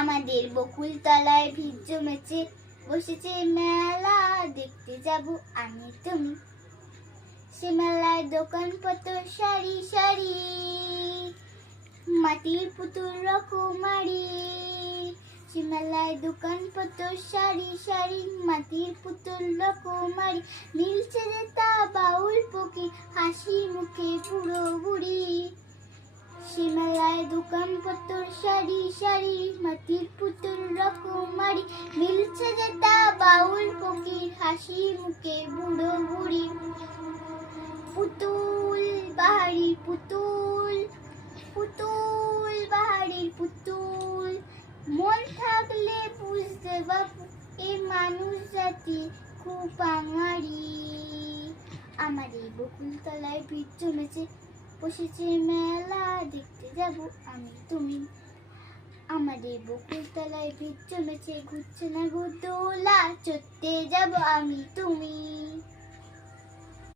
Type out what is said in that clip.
আমাদের বকুল তলায় ভিড় জমেছে, বসেছে মেলা, দেখতে যাব আমি তুমি। সে মেলায় দোকানপত্র সারি সারি, মাটির পুতুল রকমারি। সে মেলায় দোকানপত্র সারি সারি, মাটির পুতুল রকমারি। মিলছে যে তা বাউল পকি, হাসি মুখে বুড়ো বুড়ি। সে মেলায় দোকানপত্র সারি সারি, মাটির পুতুল রকমারি। মিলছে যে তা বাউল ফকির, হাসি মুখে বুড়ো বুড়ি। পুতুল বাহারির পুতুল, পুতুল বাহারির পুতুল। মন থাকলে বুঝতে বাপু, এ মানুষ জাতি খুব বাঙালি। আমার এই বকুল তলায় ভিড় জমেছে, বসেছে মেলা, দেখতে যাব আমি তুমি। আমাদের বকুল তলায় ভিড় জমেছে, ঘুরছে না গো দোলা, চড়তে যাব আমি তুমি।